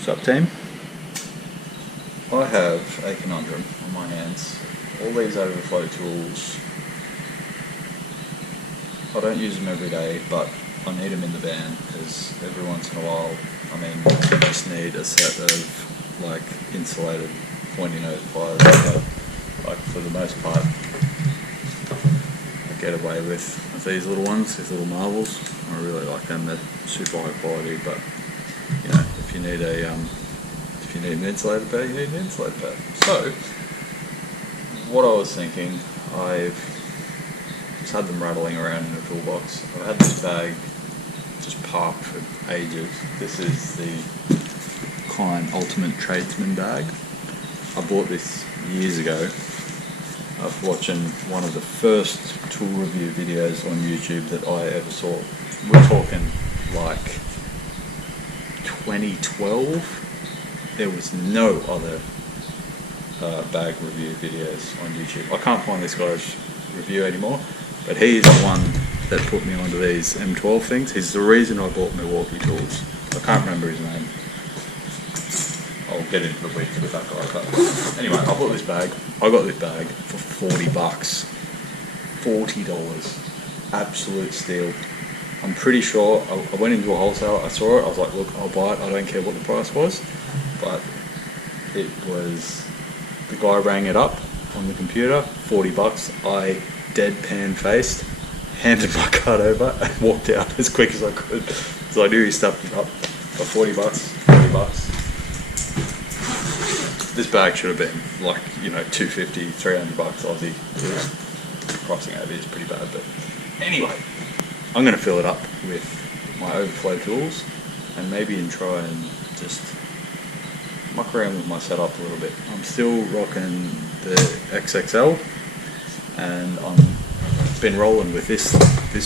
What's up, team? I have a conundrum on my hands. All these overflow tools, I don't use them every day, but I need them in the van because every once in a while, I mean, I just need a set of like insulated pointy nose pliers. But, like for the most part, I get away with these little ones, these little marvels. I really like them. They're super high quality, but you know, if you need an insulated bag, you need an insulated bag. So, what I was thinking, I've just had them rattling around in a toolbox. I've had this bag just parked for ages. This is the Klein Ultimate Tradesman bag. I bought this years ago after watching one of the first tool review videos on YouTube that I ever saw. We're talking like 2012. There was no other bag review videos on YouTube. I can't find this guy's review anymore, but he's the one that put me onto these M12 things. He's the reason I bought Milwaukee tools. I can't remember his name. I'll get into the weeds with that guy. But anyway, I bought this bag. I got this bag for $40. $40. Absolute steal. I'm pretty sure, I went into a wholesaler, I saw it, I was like, look, I'll buy it, I don't care what the price was. But it was, the guy rang it up on the computer, $40. I deadpan faced, handed my card over and walked out as quick as I could. So I knew he stuffed it up for $40, $40. This bag should have been like, you know, $250, $300 Aussie. Pricing over is pretty bad, but anyway, I'm going to fill it up with my overflow tools and maybe try and just muck around with my setup a little bit. I'm still rocking the XXL and I've been rolling with this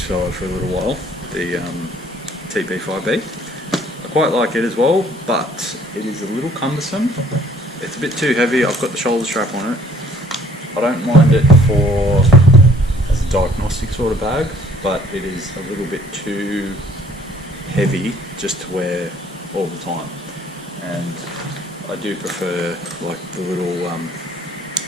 fella for a little while, the TP5B. I quite like it as well, but it is a little cumbersome. It's a bit too heavy. I've got the shoulder strap on it. I don't mind it as a diagnostic sort of bag, but it is a little bit too heavy just to wear all the time. And I do prefer like the little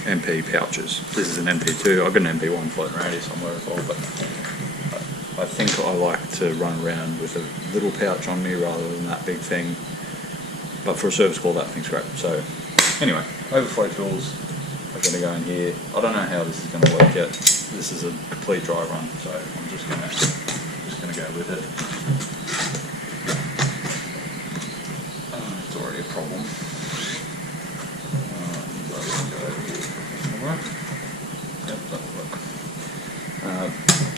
MP pouches. This is an MP2. I've got an MP1 floating around here somewhere as well, but I think I like to run around with a little pouch on me rather than that big thing. But for a service call, that thing's great. So anyway, overflow tools are going to go in here. I don't know how this is going to work yet. This is a complete dry run, so I'm just going to go with it. It's already a problem. Yep, that'll work.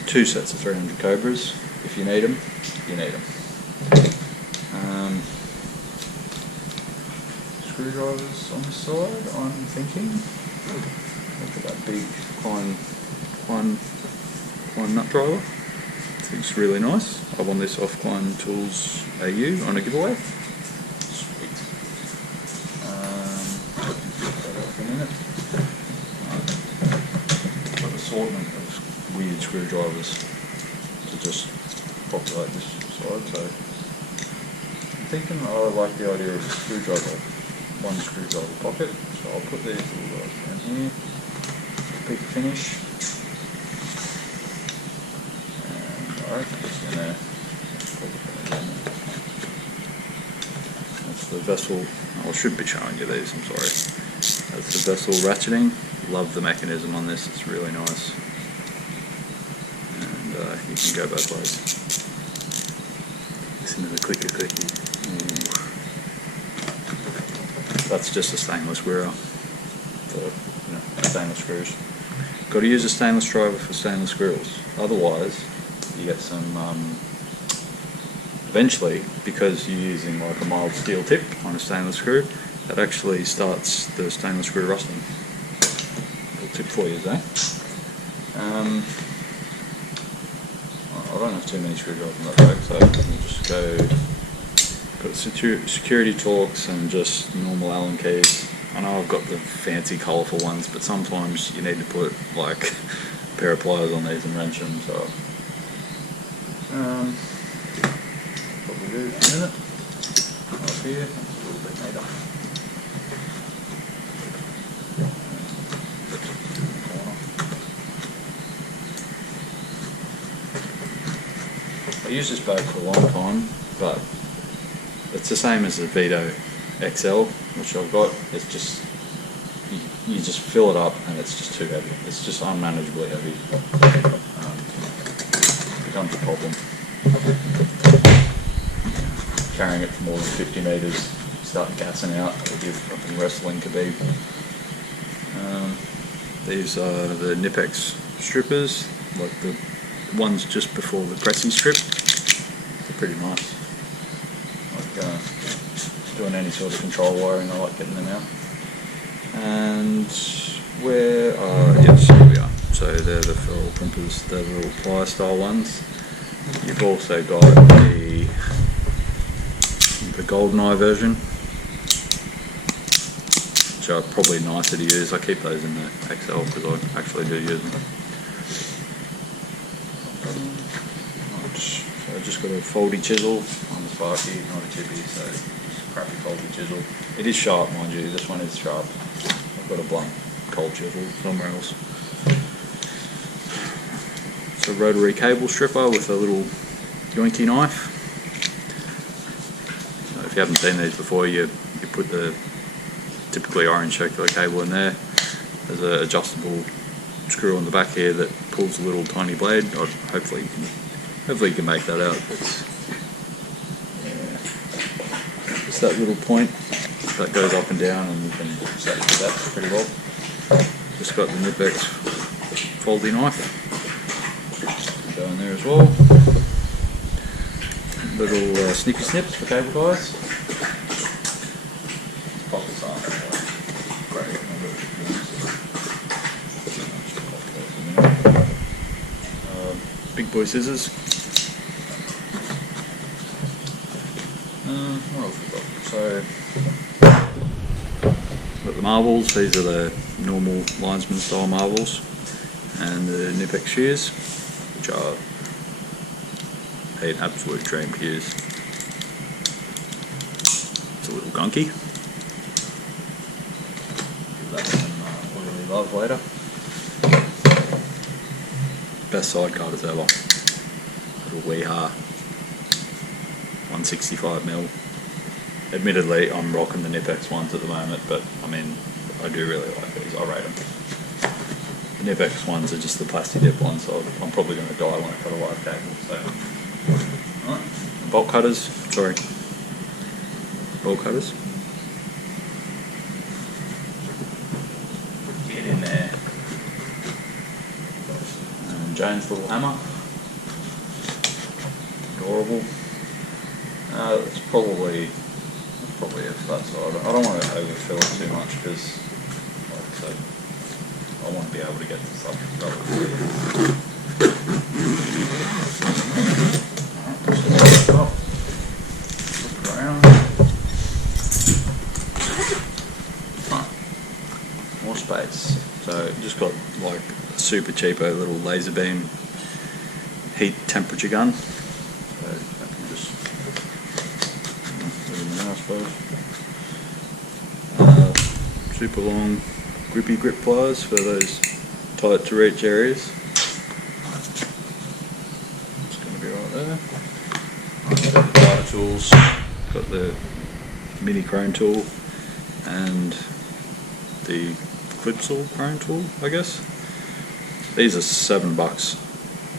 2 sets of 300 Cobras. If you need them, you need them. Screwdrivers on the side, I'm thinking. Look at that big Klein nut driver. It's really nice. I won this off Klein Tools AU on a giveaway. Sweet. Got an assortment of weird screwdrivers to just populate this side. So I'm thinking I like the idea of a screwdriver, one screwdriver pocket. So I'll put these little guys down here. Big finish. I reckon it's in there. That's the vessel. I should be showing you these, I'm sorry. That's the vessel ratcheting. Love the mechanism on this, it's really nice. And you can go both ways. Listen to the clicky clicky. That's just a stainless squirrel for stainless screws. Got to use a stainless driver for stainless screws. Otherwise, you get some, eventually, because you're using like a mild steel tip on a stainless screw, that actually starts the stainless screw rusting. Little tip for you, eh? I don't have too many screwdrivers in that bag, so we'll just got security torques and just normal Allen keys. I know I've got the fancy colourful ones, but sometimes you need to put like a pair of pliers on these and wrench them, so probably do in a minute. Up here, that's a little bit later. I used this bag for a long time, but it's the same as the Vito XL, which I've got. It's just, you just fill it up and it's just too heavy. It's just unmanageably heavy. Becomes a problem. Carrying it for more than 50 metres, start gassing out, it'll give fucking wrestling Khabib. These are the Nippex strippers, like the ones just before the pressing strip. They're pretty nice. Like doing any sort of control wiring, I like getting them out. And where yes, here we are. So they're the ferrule crimpers, they're the little plier style ones. You've also got the golden eye version, which are probably nicer to use. I keep those in the XL because I actually do use them. So I just got a foldy chisel on the Sparky, not a chippy, so just a crappy foldy chisel. It is sharp, mind you, this one is sharp. I've got a blunt cold chisel somewhere else. It's a rotary cable stripper with a little yoinky knife. If you haven't seen these before, you put the typically orange circular cable in there. There's an adjustable screw on the back here that pulls a little tiny blade. Hopefully you can make that out. It's that little point that goes up and down, and you can set that pretty well. Just got the Nippex foldy knife. Go in there as well. Little snippy snips for cable guys. Pockets aren't great. Big boy scissors. What else we got? So, got the marbles. These are the normal linesman style marbles, and the Nippex shears, which are an absolute dream to use. It's a little gunky. That's what I really love later. Best side cutters ever. Little Weeha 165mm. Admittedly, I'm rocking the Nippex ones at the moment, but I mean, I do really like these. I rate them. The Nippex ones are just the plastic dip ones, so I'm probably going to die when I cut a live cable. So, right. Bolt cutters. Sorry. Bolt cutters. Get in there. And Jane's little hammer. Adorable. It's probably a flat side. I don't want to overfill it too much because, like I said, I want to be able to get this up relatively. Look around. Right. More space. So just got like a super cheapo little laser beam heat temperature gun. So I can just put it in there, I suppose. Super long grippy grip pliers for those tight to reach areas. It's going to be right there. I've got the data tools, got the mini crane tool and the clip saw crane tool, I guess. These are $7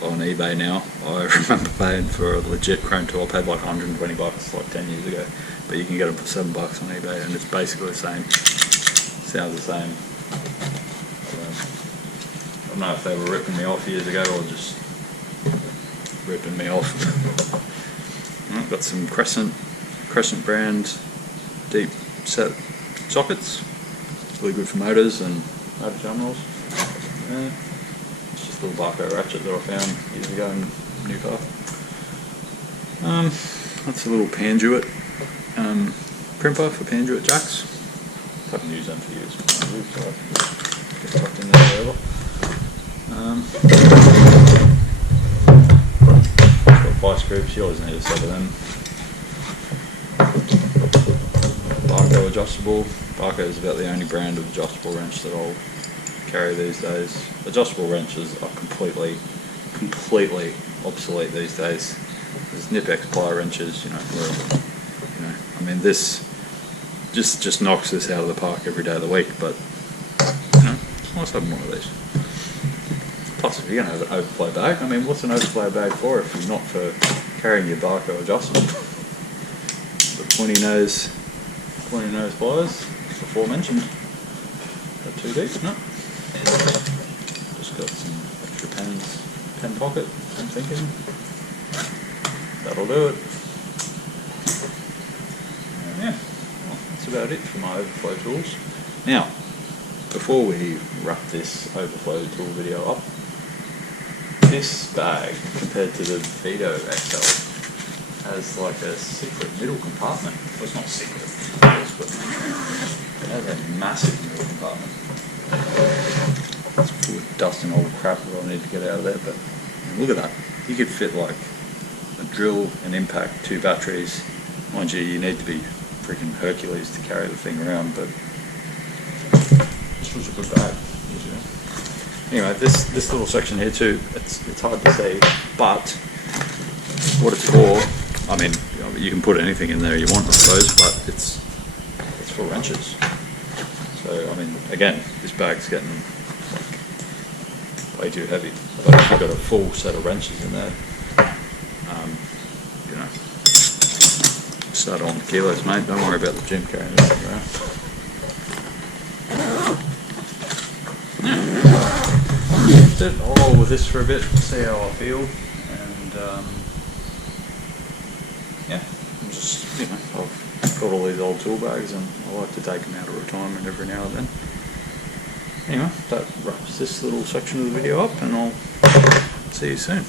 on eBay now. I remember paying for a legit crane tool. I paid like $120 like 10 years ago, but you can get them for $7 on eBay, and it's basically the same. Sounds the same. I don't know if they were ripping me off years ago or just ripping me off. I've got some Crescent brand deep set sockets. It's really good for motors and motor terminals. Yeah. It's just a little Barco ratchet that I found years ago in Newcastle. That's a little Panduit crimper for Panduit jacks. I haven't used them for years, so I can get tucked in there forever. Got vice grips, you always need a set of them. Barco adjustable. Barco is about the only brand of adjustable wrench that I'll carry these days. Adjustable wrenches are completely obsolete these days. There's Nippex plier wrenches, you know, where, you know, I mean, this just knocks this out of the park every day of the week, but, you know, it's nice having one of these. Plus, if you're going to have an overflow bag, I mean, what's an overflow bag for if you're not for carrying your Barco adjustable? The pointy nose pliers, before mentioned. Got too deep, no? Just got some extra pen pocket, I'm thinking. That'll do it. Yeah, well, that's about it for my overflow tools. Now, before we wrap this overflow tool video up, this bag, compared to the Vito XL, has like a secret middle compartment. Well, it's not secret, of course, but it has a massive middle compartment. It's full of dust and old crap that I need to get out of there, but look at that. You could fit like a drill, an impact, 2 batteries. Mind you need to be freaking Hercules to carry the thing around, but this was a good bag. Anyway, this little section here too, it's hard to say, but what it's for, I mean, you can put anything in there you want, I suppose, but it's for wrenches. So, I mean, again, this bag's getting way too heavy. I've actually got a full set of wrenches in there. You know, start on kilos, mate. Don't worry about the gym carrying this thing around. I'll roll with this for a bit, see how I feel, and yeah, I'm just, you know, I've got all these old tool bags and I like to take them out of retirement every now and then. Anyway, that wraps this little section of the video up, and I'll see you soon.